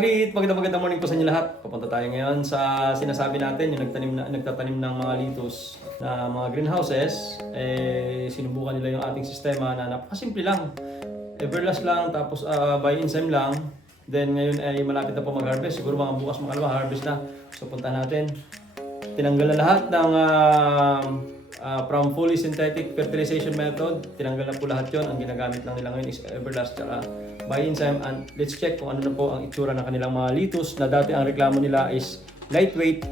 Agri, magandang morning po sa inyo lahat. Papunta tayo ngayon sa sinasabi natin, yung nagtatanim ng mga litos na mga greenhouses. Sinubukan nila yung ating sistema na napakasimple lang. Everlast lang, tapos by enzyme lang. Then ngayon ay malapit na po mag-harvest. Siguro mga bukas makalawa, harvest na. So punta natin. Tinanggal na lahat ng from fully synthetic fertilization method. Tinanggal na po lahat yon. Ang ginagamit lang nila ngayon is Everlast tsaka by-enzyme. And let's check kung ano na po ang itsura ng kanilang mga litos na dati ang reklamo nila is lightweight.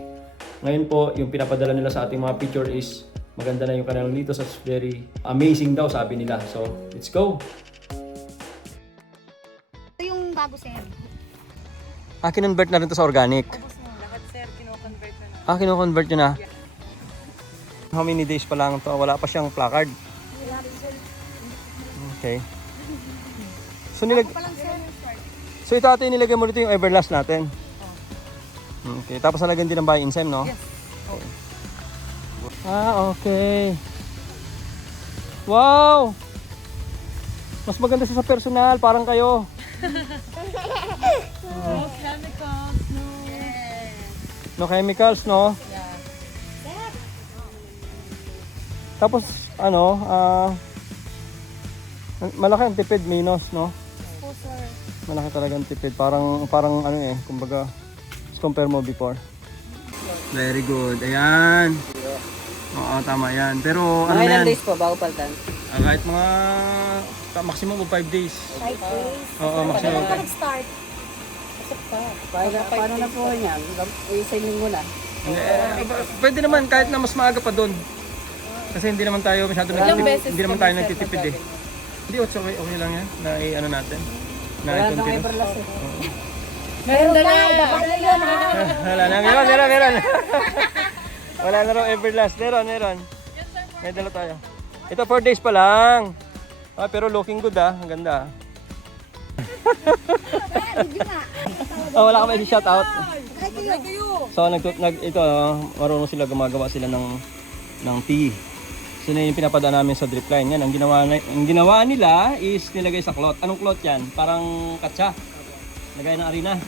Ngayon po, yung pinapadala nila sa ating mga picture is maganda na yung kanilang litos. That's very amazing daw, sabi nila. So, let's go! Ito yung bago, sir. Kinonvert na rin to sa organic. Ubus mo. Lahat, sir, kino-convert na na. Kino-convert nyo na. How many days pa lang to? Wala pa siyang placard. Wala rin, sir. Okay. So, Ako pa lang, sir. So ito ate, nilagay mo dito yung Everlast natin. Okay, tapos nalagyan din ng by-enzyme, no? Yes. Okay. Okay. Wow! Mas maganda siya sa personal, parang kayo. No chemicals, no. Yes. No chemicals, no? Yeah. Tapos, malaki ang tipid, minus, no? Po, sir. Malaki talagang tipid. Parang kumbaga, let's compare mo before. Very good. Ayan. Oo, tama yan. Pero ano na yan? Ilang days po bago palitan? Kahit mga maximum of 5 days. 5 days. Oo, maximum. Kailan ka nag-start? Paano na po yan? Isang linggo na. Pwede naman kahit na mas maaga pa doon. Kasi hindi naman tayo masyado nagtitipid eh. Hindi, okay lang yan. Na natin. Wala nang Everlast eh. Meron na lang. Dapat na yun, ha? Wala na. Meron. Wala na raw Everlast. Meron. May dala tayo. Ito 4 days pa lang. Pero looking good Ang ganda wala ka ba i-shout out? So marunong sila gumagawa sila ng tea. So na yung pinapadaan namin sa drip line. Yan, ang ginawa nila is nilagay sa cloth. Anong cloth yan? Parang katsa. Lagay ng arena.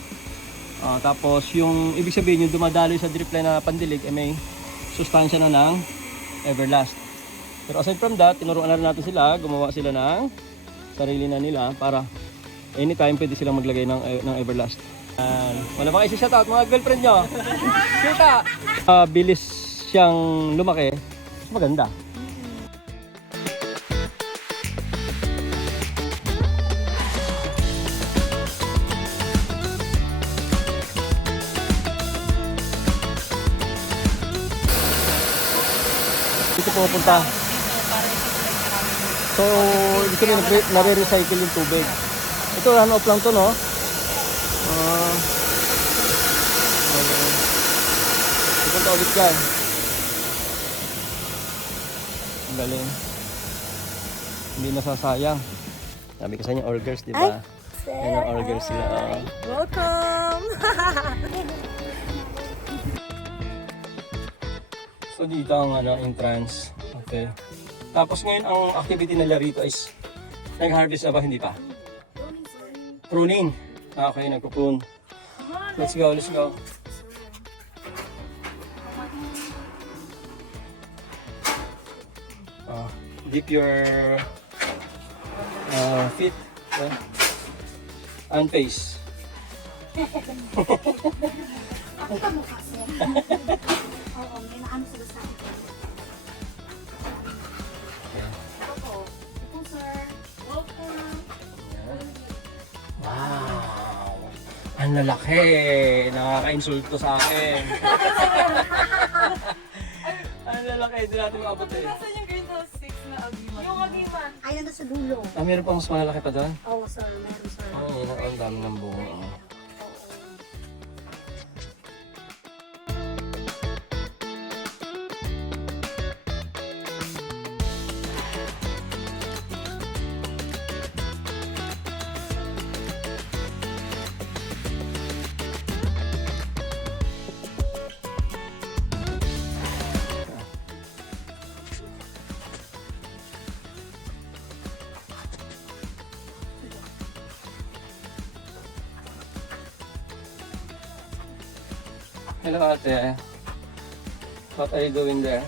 Tapos yung ibig sabihin yung dumadaloy sa drip line na pandilig may sustansya na ng Everlast. Pero aside from that, tinuruan na natin sila, gumawa sila ng sarili na nila para anytime pwede silang maglagay ng Everlast. Wala ba kayo shoutout mga girlfriend nyo? Kita! Bilis siyang lumaki, maganda. Dito pupunta. So, dito nare-recycle yung tubig. Ito, runoff lang to, no? Pupunta ulit dyan. Ang galing. Hindi nasasayang. Sabi ko sa inyo, all girls, di ba? Ayan ang all girls sila. Welcome! So dito ang entrance. Okay. Tapos ngayon ang activity nila rito is nag-harvest na ba? Hindi pa? Pruning. Okay, nagpo-prune. Let's go. Dip your feet and face. Oo, may naano sila sa akin. Ito, sir. Welcome. Wow! Ang lalaki! Nakaka-insulto sa akin. Ang lalaki, hindi natin maabot eh. Nasaan yung greenhouse 6 na agima? Yung agima. Ay, nandun sa dulo. Meron pa mas malalaki pa doon? Oo, sir. Meron, sir. Ang dami ng bunga. Hello ate. What are you doing there?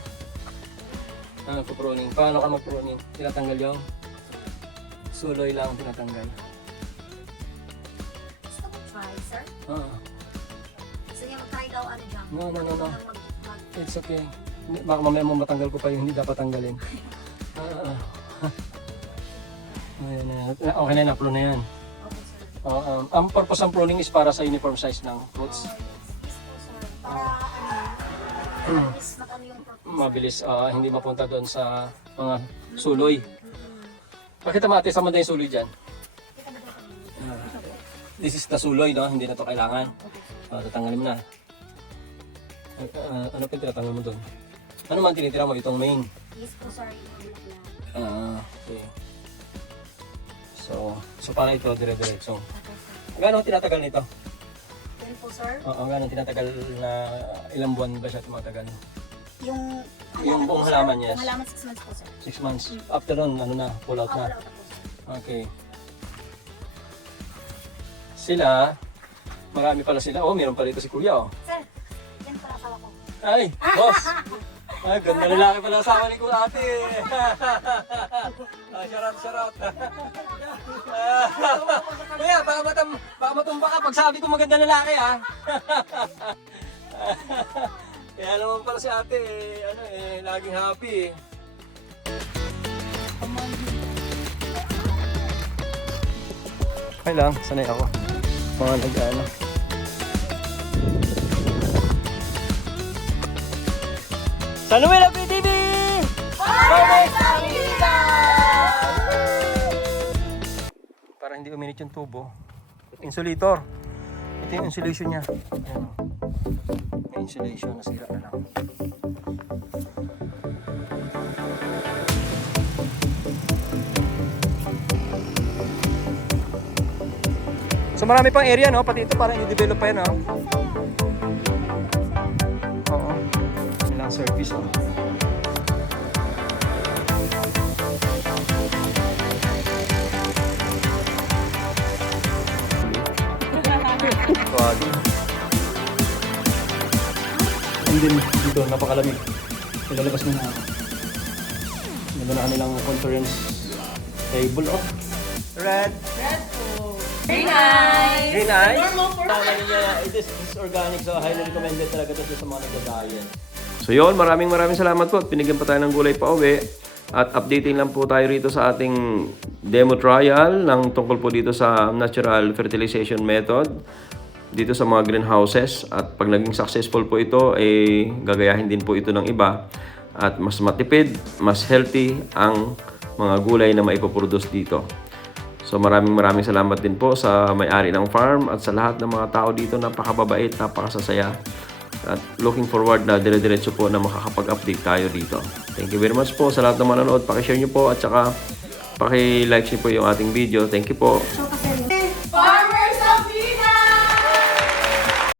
Ano ko pruning? Paano ka mag-pruning? Tinatanggal yung suloy lang tinatanggal. Gusto mo try, sir? Ah, Gusto niya mag-try daw ano dyan? No. Mag- it's okay. Baka mamaya mo matanggal ko pa yung hindi dapat tanggalin. Ayan na. Okay na, na-prune na yan. Okay, sir. Ang purpose ng pruning is para sa uniform size ng fruits. Yes po, sir. Para mabilis mag-ano yung purpose. Mabilis, hindi mapunta doon sa mga suloy. Pakita mo ate, sama na yung suloy dyan. Kita ba daw? This is the suloy, no? Hindi na to kailangan. Tatanggalin mo na. Ano pa yung tinatanggal mo doon? Ano man tinitira mo? Itong main. Yes po, sir. Yung bulak lang. Okay. So para ito, dire-diretso. Okay, sir. Gano'ng tinatagal nito? Yan po, sir. Gano'ng tinatagal na ilang buwan ba siya tumatagal? Yung Yung buong po, sir. halaman, yes. Yung halaman 6 months po, sir. 6 months. After nun, ano na, pull out Wala na. po, sir. Okay. Sila, marami pala sila. Oh, meron pa rito si Kuya, oh. Sir, yan pala asawa ko. Ay, boss! Ay, ganda lalaki pala asawa ni Kuya ate. Charot. Kuya, baka matumba ka pag sabi ko maganda lalaki, ha? Kaya naman pala si ate, laging happy, eh. Okay lang, sanay ako. Mga nag-ano. Sa Nuela PTV! Para hindi uminit yung tubo. Insulator. Ito yung insulation niya. Ayan. May insulation, nasira na lang. So marami pang area, no? Pati ito parang i-develop pa yan, no? Oo. Ilang service, oh. Wag. And then dito, napakalamig. Nilalabas mo na ako. Meron na kanilang conference table, oh. Red. Very nice! Very nice. Normal for Tama niya, it is organic, so highly recommended talaga ito sa mga nagda-diet. So yun, maraming salamat po. Pinigyan pa tayo ng gulay pa uwi. At updating lang po tayo rito sa ating demo trial ng tungkol po dito sa natural fertilization method dito sa mga greenhouses. At pag naging successful po ito, gagayahin din po ito ng iba. At mas matipid, mas healthy ang mga gulay na maipoproduce dito. So maraming salamat din po sa may-ari ng farm at sa lahat ng mga tao dito. Napakababait, napakasasaya. At looking forward na dire-diretso po na makakapag-update tayo dito. Thank you very much po sa lahat ng manonood. Paki-share nyo po at saka paki-like nyo po yung ating video. Thank you po.